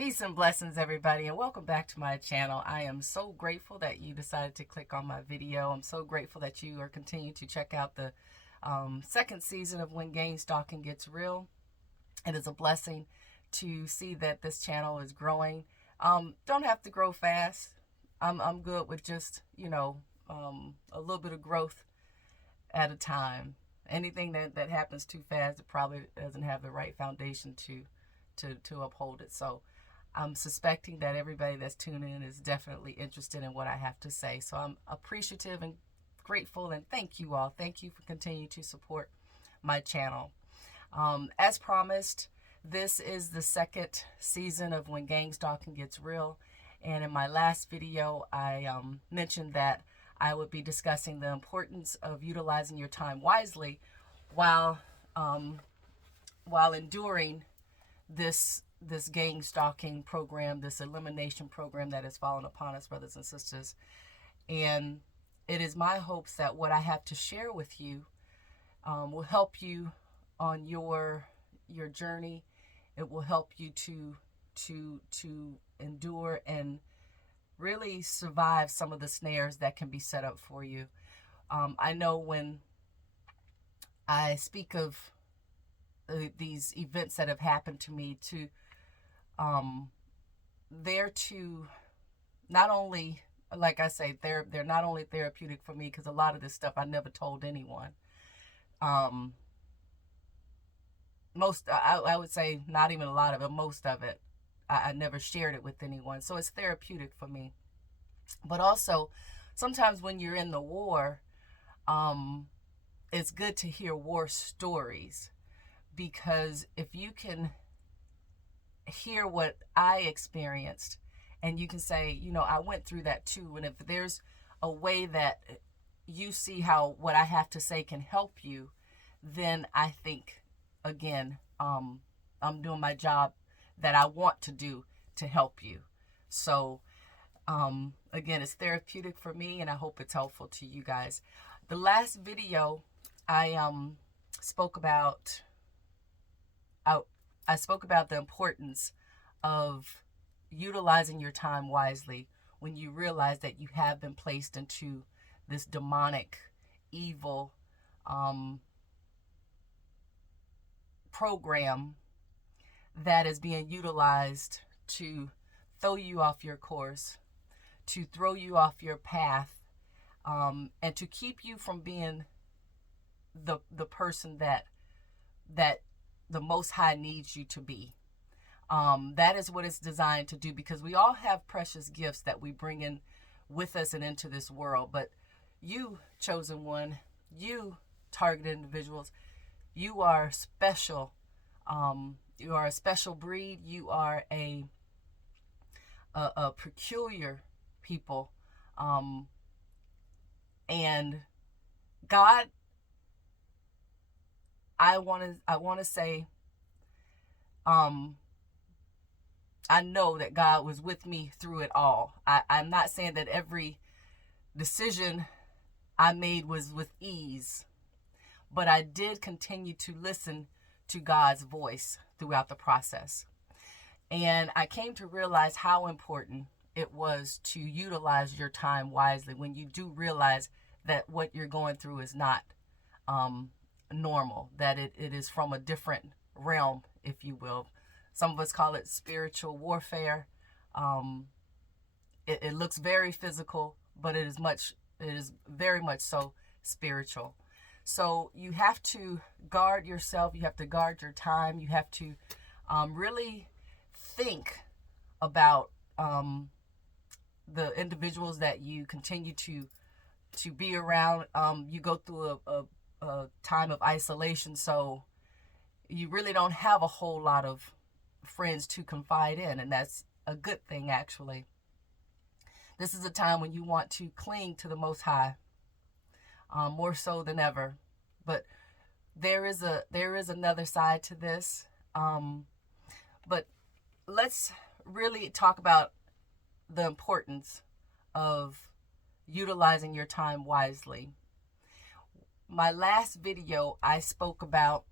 Peace and blessings, everybody, and welcome back to my channel. I am so grateful that you decided to click on my video. I'm so grateful that you are continuing to check out the second season of When Gangstalking Gets Real. It is a blessing to see that this channel is growing. Don't have to grow fast. I'm good with just, a little bit of growth at a time. Anything that happens too fast, it probably doesn't have the right foundation to uphold it. So I'm suspecting that everybody that's tuning in is definitely interested in what I have to say. So I'm appreciative and grateful, and thank you all. Thank you for continuing to support my channel. As promised, this is the second season of When Gangstalking Gets Real. And in my last video, I mentioned that I would be discussing the importance of utilizing your time wisely while enduring this gang stalking program, this elimination program that has fallen upon us, brothers and sisters. And it is my hopes that what I have to share with you will help you on your journey. It will help you to endure and really survive some of the snares that can be set up for you. I know when I speak of these events that have happened to me, they're to not only, like I say, they're not only therapeutic for me, because a lot of this stuff I never told anyone. I would say not even a lot of it, most of it, I never shared it with anyone. So it's therapeutic for me. But also, sometimes when you're in the war, it's good to hear war stories, because if you can hear what I experienced and you can say, I went through that too. And if there's a way that you see how what I have to say can help you, then I think, again, I'm doing my job that I want to do to help you. So, again, it's therapeutic for me, and I hope it's helpful to you guys. The last video, I spoke about the importance of utilizing your time wisely when you realize that you have been placed into this demonic, evil program that is being utilized to throw you off your course, to throw you off your path, and to keep you from being the person that the Most High needs you to be. That is what it's designed to do, because we all have precious gifts that we bring in with us and into this world. But you, chosen one, you targeted individuals, you are special. You are a special breed. You are a peculiar people. And God, I want to say, I know that God was with me through it all. I'm not saying that every decision I made was with ease, but I did continue to listen to God's voice throughout the process. And I came to realize how important it was to utilize your time wisely when you do realize that what you're going through is not normal, that it is from a different realm, if you will. Some of us call it spiritual warfare. It looks very physical, but it is very much so spiritual. So you have to guard yourself. You have to guard your time. You have to really think about the individuals that you continue to be around. You go through a time of isolation, so you really don't have a whole lot of friends to confide in, and that's a good thing, actually. This is a time when you want to cling to the Most High, more so than ever. But there is another side to this. But let's really talk about the importance of utilizing your time wisely. My last video, I spoke about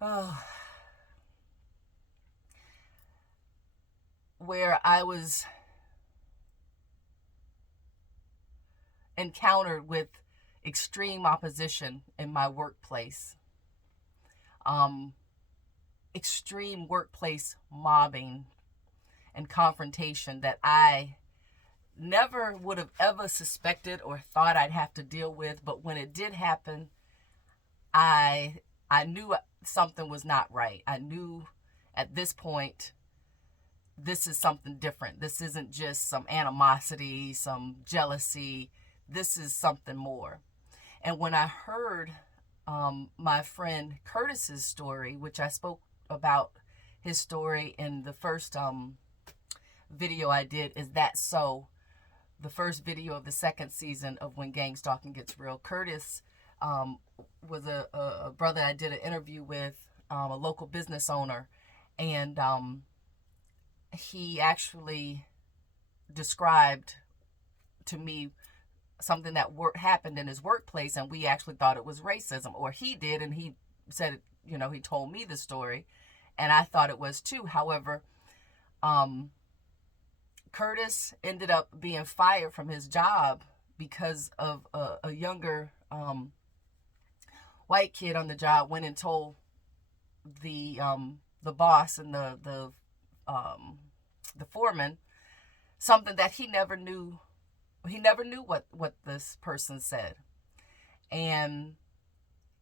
Oh, where I was encountered with extreme opposition in my workplace, um, extreme workplace mobbing and confrontation that I never would have ever suspected or thought I'd have to deal with. But when it did happen, I I knew something was not right. I knew at this point this is something different. This isn't just some animosity, some jealousy. This is something more. And when I heard my friend Curtis's story, which I spoke about his story in the first video I did, Is That So? The first video of the second season of When Gangstalking Gets Real. Curtis was a brother I did an interview with, a local business owner, and he actually described to me something that happened in his workplace, and we actually thought it was racism, or he did, and he said, he told me the story, and I thought it was too. However, Curtis ended up being fired from his job because of a younger white kid on the job went and told the boss and the foreman something that he never knew. He never knew what this person said, and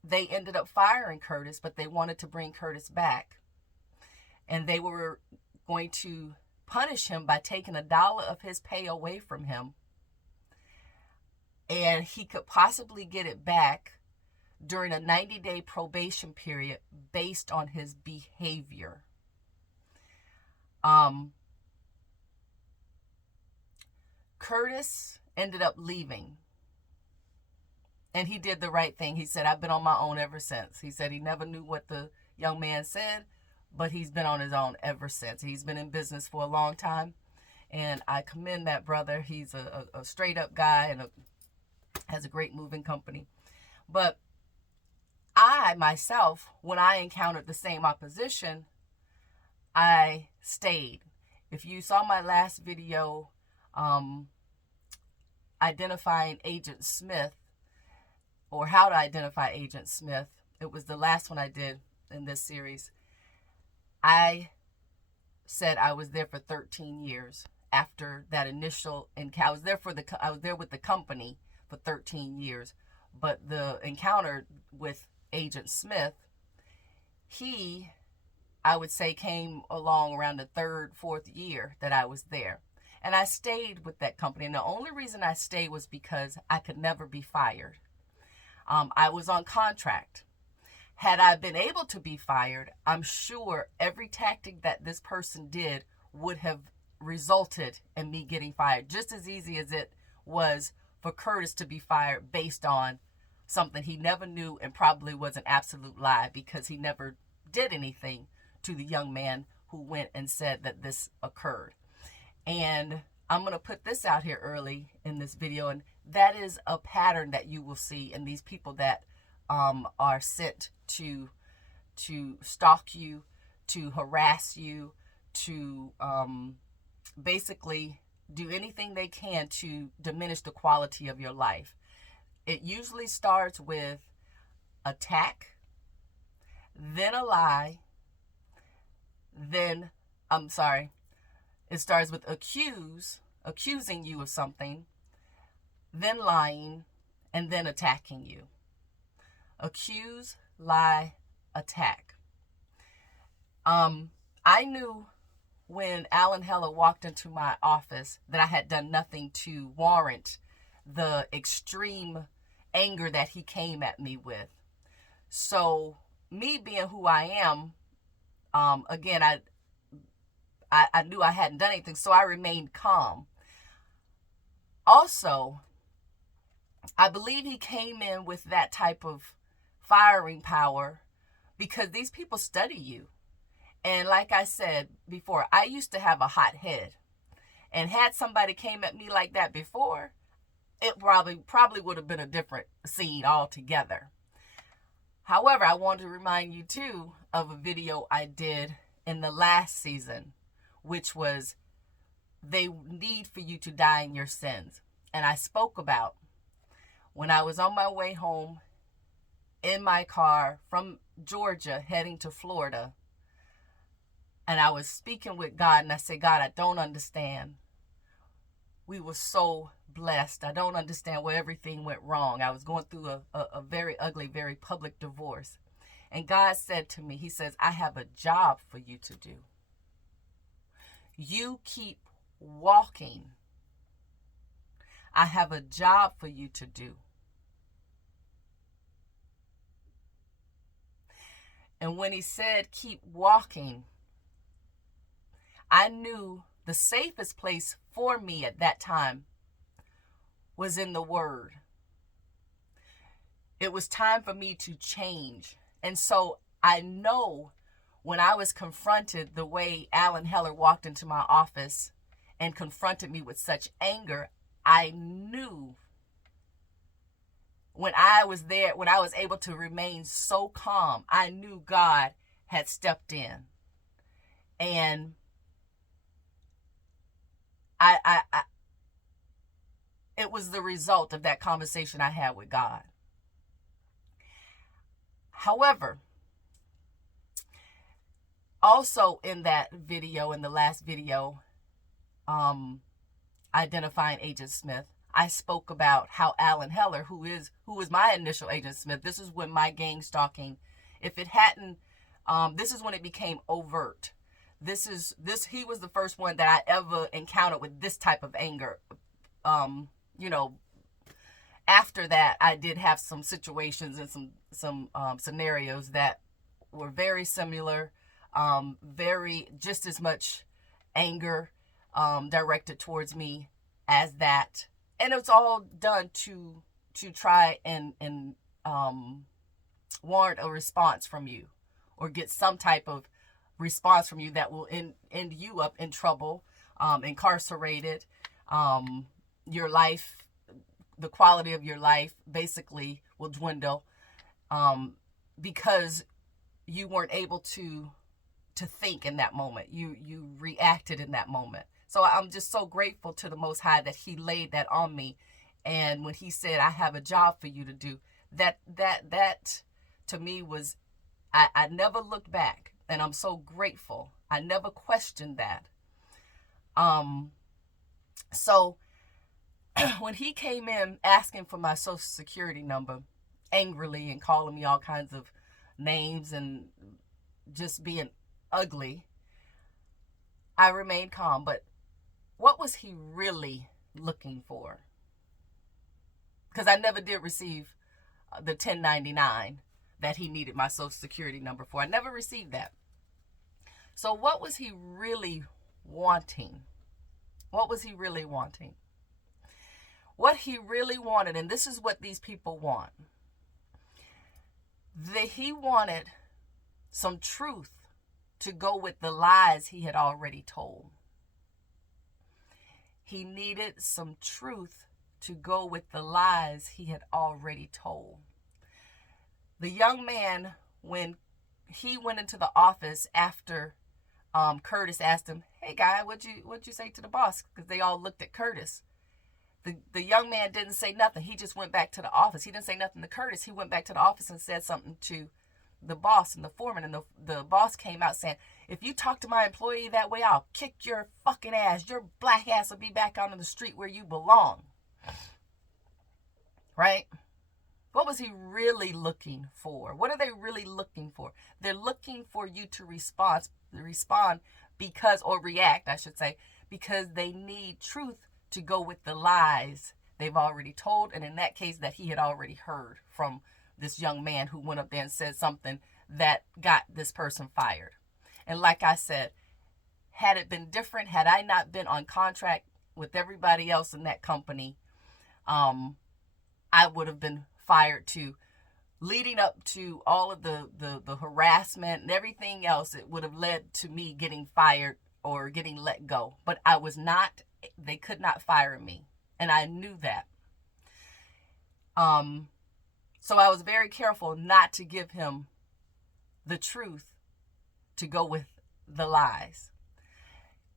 they ended up firing Curtis, but they wanted to bring Curtis back, and they were going to punish him by taking $1 of his pay away from him, and he could possibly get it back during a 90-day probation period based on his behavior. Curtis ended up leaving, and he did the right thing. He said, I've been on my own ever since. He said he never knew what the young man said, but he's been on his own ever since. He's been in business for a long time, and I commend that brother. He's a straight up guy and has a great moving company. But I myself, when I encountered the same opposition, I stayed. If you saw my last video identifying Agent Smith, or how to identify Agent Smith, it was the last one I did in this series. I said I was there for 13 years after that initial encounter. I was there with the company for 13 years, but the encounter with Agent Smith, I would say, came along around the 3rd, 4th year that I was there. And I stayed with that company. And the only reason I stayed was because I could never be fired. I was on contract. Had I been able to be fired, I'm sure every tactic that this person did would have resulted in me getting fired, just as easy as it was for Curtis to be fired based on something he never knew and probably was an absolute lie, because he never did anything to the young man who went and said that this occurred. And I'm going to put this out here early in this video, and that is a pattern that you will see in these people that are sent to stalk you, to harass you, to basically do anything they can to diminish the quality of your life. It usually starts with attack, then a lie, it starts with accusing you of something, then lying, and then attacking you. Accuse, lie, attack. I knew when Alan Heller walked into my office that I had done nothing to warrant the extreme anger that he came at me with. So me being who I am, again, I knew I hadn't done anything, so I remained calm. Also, I believe he came in with that type of firing power because these people study you. And like I said before, I used to have a hot head. And had somebody came at me like that before, it probably would have been a different scene altogether. However, I want to remind you too of a video I did in the last season, which was they need for you to die in your sins. And I spoke about when I was on my way home in my car from Georgia heading to Florida, and I was speaking with God, and I said, God, I don't understand. We were so blessed. I don't understand where everything went wrong. I was going through a very ugly, very public divorce. And God said to me, he says, I have a job for you to do. You keep walking. I have a job for you to do. And when he said, keep walking, I knew the safest place for me at that time was in the Word. It was time for me to change. And so I know when I was confronted the way Alan Heller walked into my office and confronted me with such anger, I knew when I was there, when I was able to remain so calm, I knew God had stepped in. And it was the result of that conversation I had with God. However, also in that video, in the last video, identifying Agent Smith, I spoke about how Alan Heller, who was my initial Agent Smith, this is when my gang stalking, if it hadn't, this is when it became overt. He was the first one that I ever encountered with this type of anger. After that, I did have some situations and some scenarios that were very similar, very just as much anger directed towards me as that, and it's all done to try and warrant a response from you, or get some type of response from you that will end you up in trouble, incarcerated, your life, the quality of your life basically will dwindle, because you weren't able to think in that moment. You reacted in that moment. So I'm just so grateful to the Most High that he laid that on me. And when he said, I have a job for you to do, that to me was, I never looked back, and I'm so grateful. I never questioned that. So when he came in asking for my social security number angrily and calling me all kinds of names and just being ugly, I remained calm. But what was he really looking for? Because I never did receive the 1099 that he needed my social security number for. I never received that. So what was he really wanting? What was he really wanting? What he really wanted, and this is what these people want. He wanted some truth to go with the lies he had already told. He needed some truth to go with the lies he had already told. The young man, when he went into the office after Curtis asked him, hey guy, what'd you say to the boss? Because they all looked at Curtis. The young man didn't say nothing. He just went back to the office. He didn't say nothing to Curtis. He went back to the office and said something to the boss and the foreman. And the boss came out saying, if you talk to my employee that way, I'll kick your fucking ass. Your black ass will be back out on the street where you belong. Right? What was he really looking for? What are they really looking for? They're looking for you to respond because, or react, I should say, because they need truth to go with the lies they've already told. And in that case, that he had already heard from this young man who went up there and said something that got this person fired. And like I said, had it been different, had I not been on contract with everybody else in that company, I would have been fired too. Leading up to all of the harassment and everything else, it would have led to me getting fired or getting let go. But I was not, they could not fire me. And I knew that. So I was very careful not to give him the truth to go with the lies.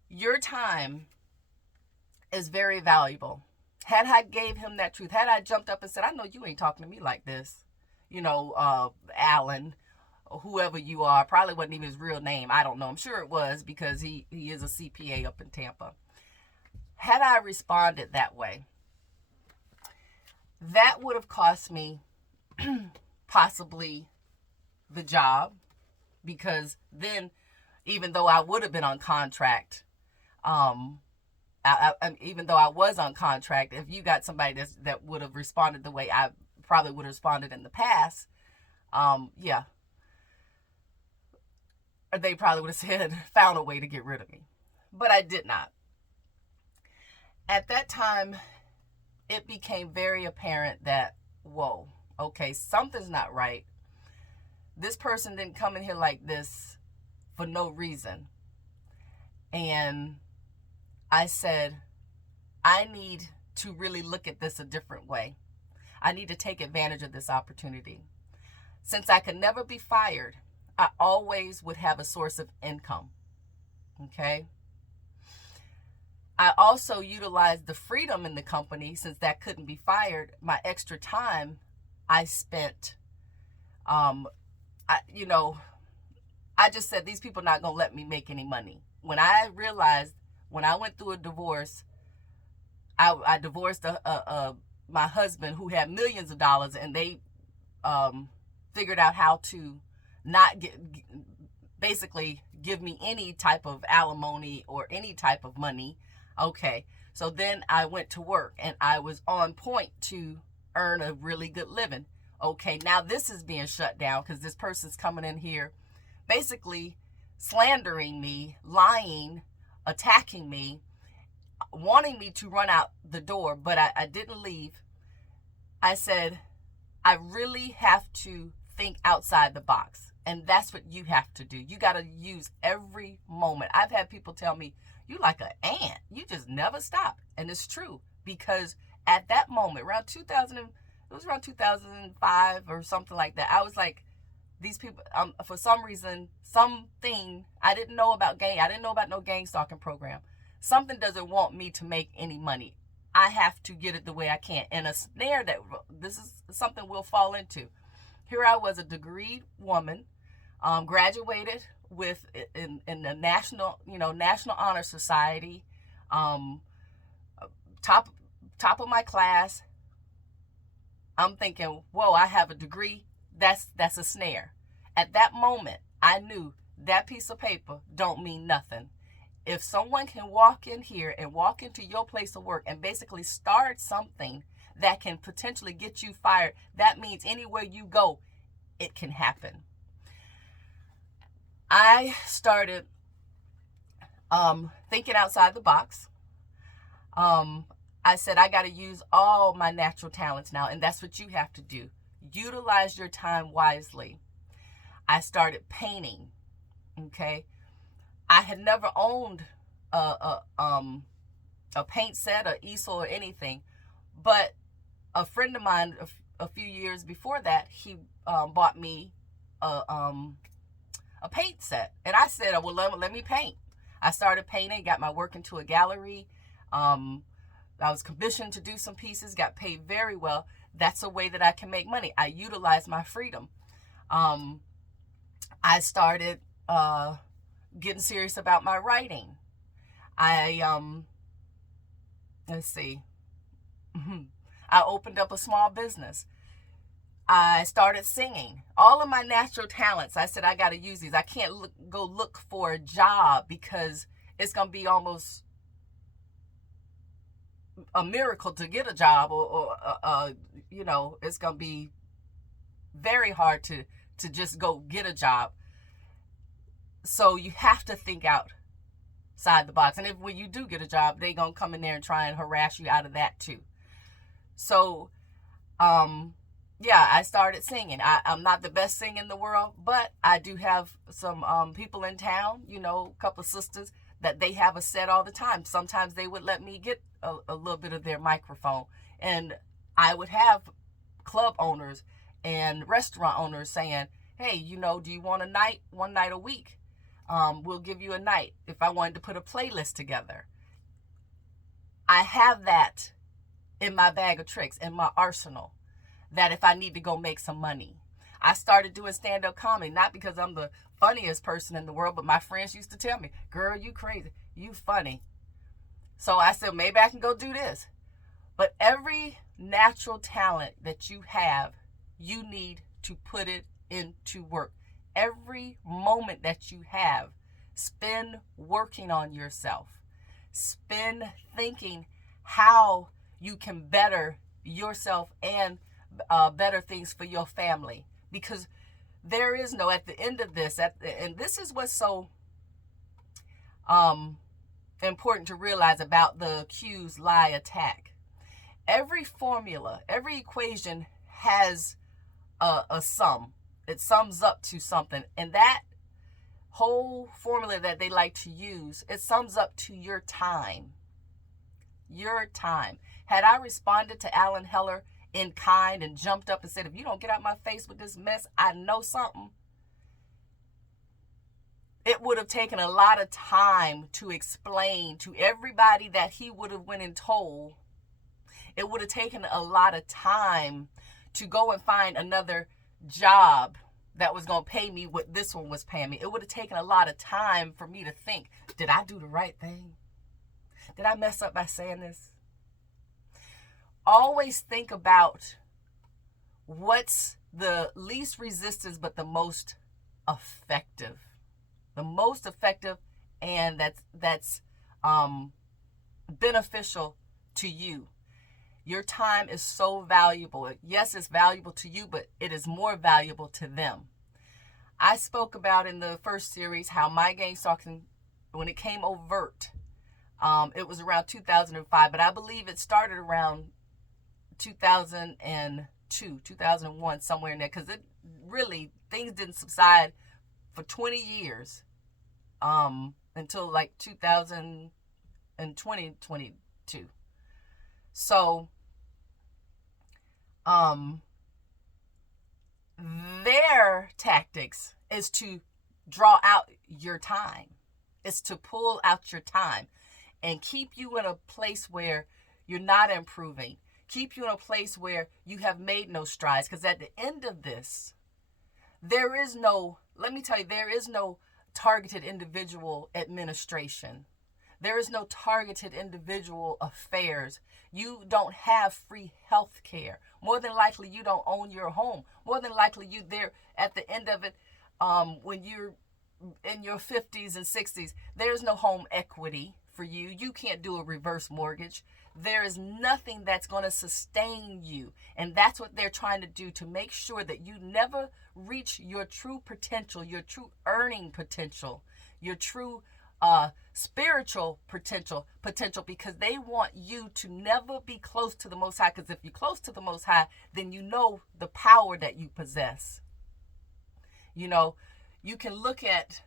Your time is very valuable. Had I gave him that truth, had I jumped up and said, I know you ain't talking to me like this, Alan, or whoever you are, probably wasn't even his real name. I don't know. I'm sure it was, because he is a CPA up in Tampa. Had I responded that way, that would have cost me possibly the job, because then, even though I would have been on contract, even though I was on contract, if you got somebody that would have responded the way I probably would have responded in the past, yeah, they probably would have found a way to get rid of me. But I did not. At that time, it became very apparent that, whoa, okay, something's not right. This person didn't come in here like this for no reason. And I said, I need to really look at this a different way. I need to take advantage of this opportunity. Since I could never be fired, I always would have a source of income. Okay? I also utilized the freedom in the company, since that couldn't be fired. My extra time I spent, I just said, these people are not going to let me make any money. When I realized, when I went through a divorce, I divorced my husband, who had millions of dollars, and they figured out how to not basically give me any type of alimony or any type of money. Okay, so then I went to work, and I was on point to earn a really good living. Okay, now this is being shut down because this person's coming in here basically slandering me, lying, attacking me, wanting me to run out the door, but I didn't leave. I said, I really have to think outside the box. And that's what you have to do. You got to use every moment. I've had people tell me, you like an ant. You just never stop. And it's true, because at that moment, around 2005 or something like that, I was like, these people, for some reason, something, I didn't know about no gang stalking program. Something doesn't want me to make any money. I have to get it the way I can. And a snare that this is something we'll fall into. Here I was, a degreed woman, graduated with in the National Honor Society, top of my class. I'm thinking, whoa, I have a degree. That's a snare. At that moment, I knew that piece of paper don't mean nothing. If someone can walk in here and walk into your place of work and basically start something that can potentially get you fired, that means anywhere you go, it can happen. I started thinking outside the box. I said, I got to use all my natural talents now, and that's what you have to do. Utilize your time wisely. I started painting. Okay, I had never owned a paint set, or easel, or anything, but a friend of mine a few years before that, he bought me a paint set, and I said, well, let me paint. I started painting, got my work into a gallery. I was commissioned to do some pieces, got paid very well. That's a way that I can make money. I utilize my freedom. I started getting serious about my writing. Let's see. I opened up a small business. I started singing. All of my natural talents, I said, I got to use these. I can't go look for a job, because it's going to be almost a miracle to get a job, or it's going to be very hard to just go get a job. So you have to think outside the box. And when you do get a job, they're going to come in there and try and harass you out of that too. So, I started singing. I'm not the best singer in the world, but I do have some people in town, a couple of sisters, that they have a set all the time. Sometimes they would let me get a little bit of their microphone, and I would have club owners and restaurant owners saying, hey, do you want a night, one night a week? We'll give you a night. If I wanted to put a playlist together, I have that in my bag of tricks, in my arsenal, that if I need to go make some money. I started doing stand-up comedy, not because I'm the funniest person in the world, but my friends used to tell me, girl, you crazy, you funny. So I said, maybe I can go do this. But every natural talent that you have, you need to put it into work. Every moment that you have, spend working on yourself. Spend thinking how you can better yourself and better things for your family. Because there is no, at the end of this, and this is what's so important to realize about the accuse, lie, attack. Every formula, every equation has a sum. It sums up to something. And that whole formula that they like to use, it sums up to your time. Your time. Had I responded to Alan Heller in kind and jumped up and said, if you don't get out my face with this mess, I know something, it would have taken a lot of time to explain to everybody that he would have went and told. It would have taken a lot of time to go and find another job that was going to pay me what this one was paying me. It would have taken a lot of time for me to think, did I do the right thing? Did I mess up by saying this? Always think about what's the least resistance but the most effective. The most effective, and that's beneficial to you. Your time is so valuable. Yes, it's valuable to you, but it is more valuable to them. I spoke about in the first series how my gangstalking, when it came overt, it was around 2005, but I believe it started around 2002, 2001, somewhere in there, because it really, things didn't subside for 20 years until like 2022. So their tactics is to draw out your time. It's to pull out your time and keep you in a place where you're not improving. Keep you in a place where you have made no strides. Because at the end of this, there is no targeted individual administration. There is no targeted individual affairs. You don't have free health care. More than likely, you don't own your home. More than likely, you there at the end of it, when you're in your 50s and 60s, there's no home equity for you. You can't do a reverse mortgage. There is nothing that's going to sustain you. And that's what they're trying to do, to make sure that you never reach your true potential, your true earning potential, your true spiritual potential, because they want you to never be close to the Most High. Because if you're close to the Most High, then you know the power that you possess. You can look at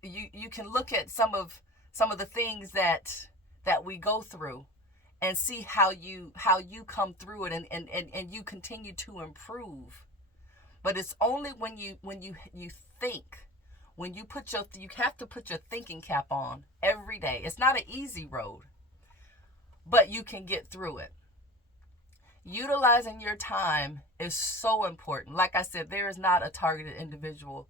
you can look at some of the things that we go through and see how you come through it and you continue to improve. But it's only when you think, when you have to put your thinking cap on every day. It's not an easy road, but you can get through it. Utilizing your time is so important. Like I said, there is not a targeted individual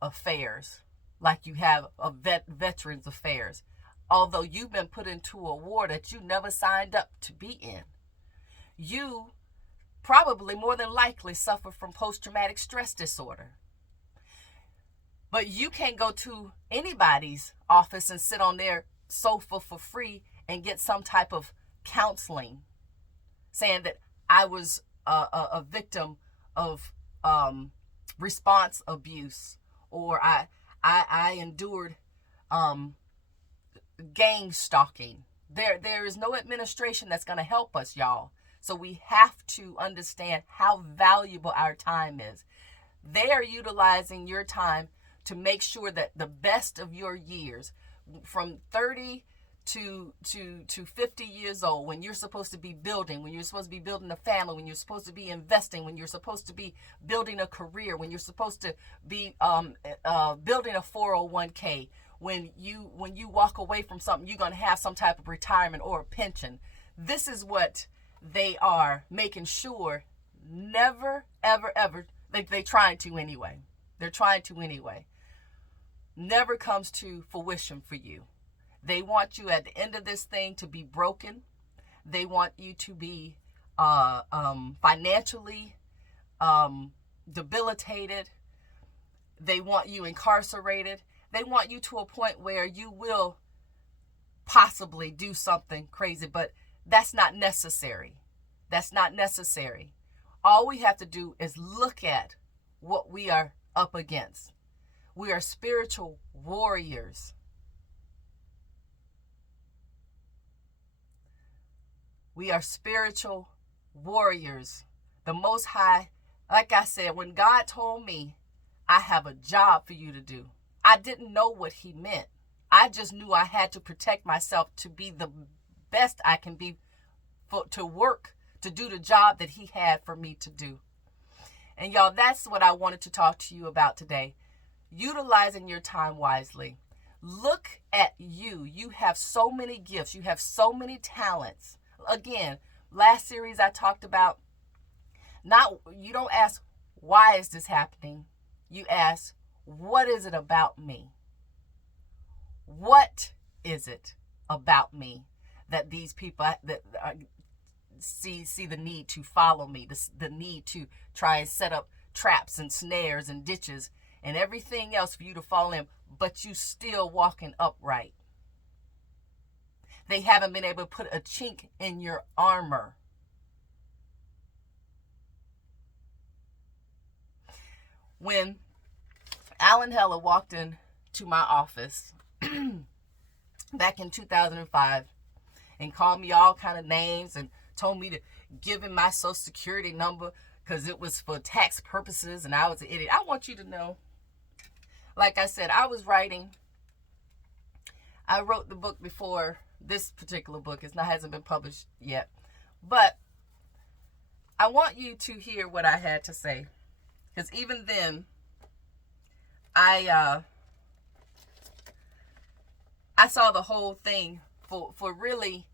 affairs like you have a veterans affairs. Although you've been put into a war that you never signed up to be in. You probably more than likely suffer from post-traumatic stress disorder. But you can't go to anybody's office and sit on their sofa for free and get some type of counseling saying that I was a victim of response abuse, or I endured gang stalking. There is no administration that's going to help us, y'all. So we have to understand how valuable our time is. They are utilizing your time to make sure that the best of your years, from 30 to 50 years old, when you're supposed to be building, when you're supposed to be building a family, when you're supposed to be investing, when you're supposed to be building a career, when you're supposed to be building a 401k, when you walk away from something, you're going to have some type of retirement or a pension. This is what they are making sure never, ever, ever, they trying to anyway. They're trying to anyway. Never comes to fruition for you. They want you at the end of this thing to be broken. They want you to be financially debilitated. They want you incarcerated. They want you to a point where you will possibly do something crazy, but that's not necessary. That's not necessary. All we have to do is look at what we are up against. We are spiritual warriors. We are spiritual warriors. The Most High, like I said, when God told me, I have a job for you to do, I didn't know what he meant. I just knew I had to protect myself to be the best I can be, to work, to do the job that he had for me to do. And y'all, that's what I wanted to talk to you about today. Utilizing your time wisely. Look at you. You have so many gifts. You have so many talents. Again, last series I talked about, you don't ask, why is this happening? You ask, what is it about me? What is it about me that these people that see the need to follow me, the need to try and set up traps and snares and ditches and everything else for you to fall in, but you still walking upright? They haven't been able to put a chink in your armor. When Alan Heller walked into my office back in 2005 and called me all kind of names and told me to give him my social security number because it was for tax purposes and I was an idiot. I want you to know, like I said, I wrote the book before this particular book. Hasn't been published yet. But I want you to hear what I had to say. Because even then, I saw the whole thing for really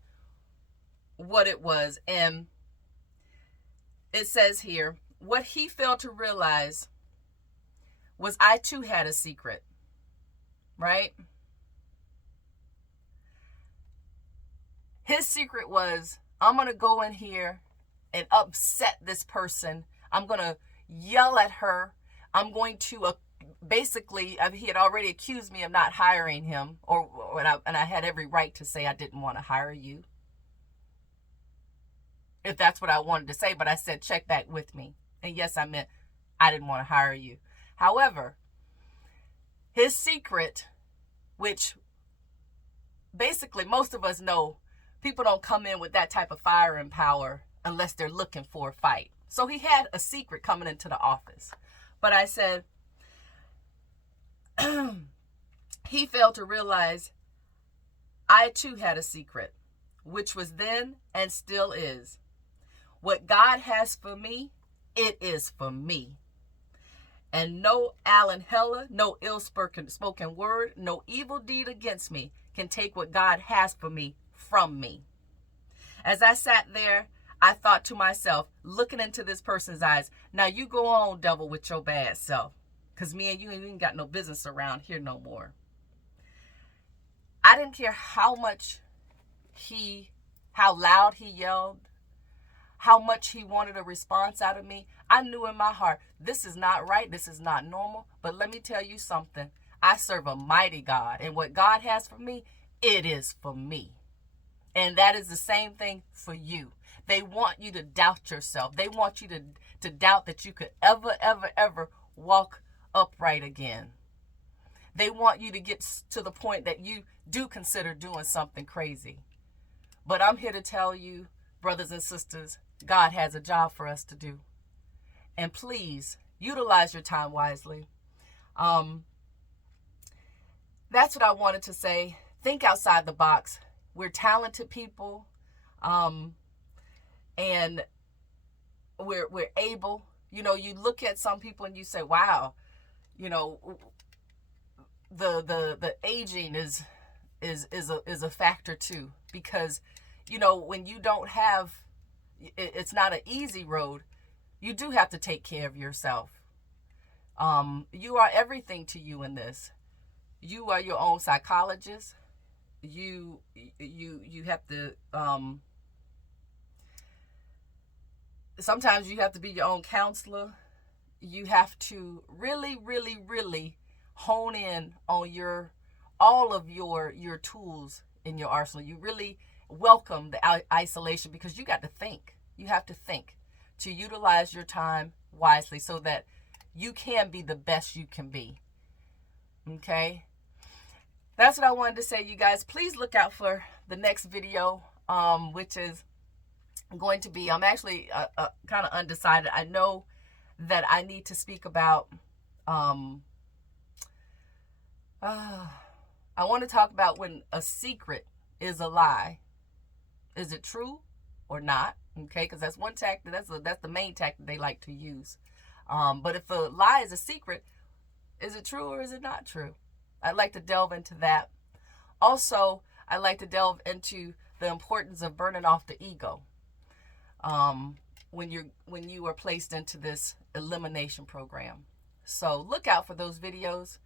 what it was. And it says here, what he failed to realize was I too had a secret. Right? His secret was, I'm going to go in here and upset this person. I'm going to yell at her. I'm going to basically, he had already accused me of not hiring him, and I had every right to say I didn't want to hire you, if that's what I wanted to say. But I said, check back with me. And yes, I meant I didn't want to hire you. However, his secret, which basically most of us know, people don't come in with that type of fire and power unless they're looking for a fight. So he had a secret coming into the office. But I said, he failed to realize I too had a secret, which was then and still is. What God has for me, it is for me. And no Alan Heller, no ill-spoken word, no evil deed against me can take what God has for me from me. As I sat there, I thought to myself, looking into this person's eyes, now you go on, devil, with your bad self, because me and you ain't got no business around here no more. I didn't care how loud he yelled, how much he wanted a response out of me. I knew in my heart, this is not right, this is not normal. But let me tell you something, I serve a mighty God, and what God has for me, it is for me. And that is the same thing for you. They want you to doubt yourself. They want you to doubt that you could ever, ever, ever walk upright again. They want you to get to the point that you do consider doing something crazy. But I'm here to tell you, brothers and sisters, God has a job for us to do. And please, utilize your time wisely. That's what I wanted to say. Think outside the box. We're talented people, and we're able. You know, you look at some people and you say, "Wow, you know, the aging is a factor too," because, you know, when you don't have, it's not an easy road. You do have to take care of yourself. You are everything to you in this. You are your own psychologist. You have to, sometimes you have to be your own counselor. You have to really, really, really hone in on all of your tools in your arsenal. You really welcome the isolation, because you got to think. You have to think to utilize your time wisely so that you can be the best you can be. Okay? That's what I wanted to say, you guys. Please look out for the next video, which is going to be, I'm actually kind of undecided. I know that I need to speak about, I want to talk about when a secret is a lie. Is it true or not? Okay, because that's one tactic. That's the main tactic they like to use. But if a lie is a secret, is it true or is it not true? I'd like to delve into that. Also, I'd like to delve into the importance of burning off the ego, when you are placed into this elimination program. So look out for those videos,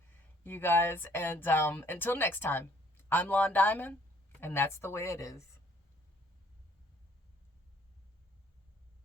you guys. And until next time, I'm Lon Diamond, and that's the way it is.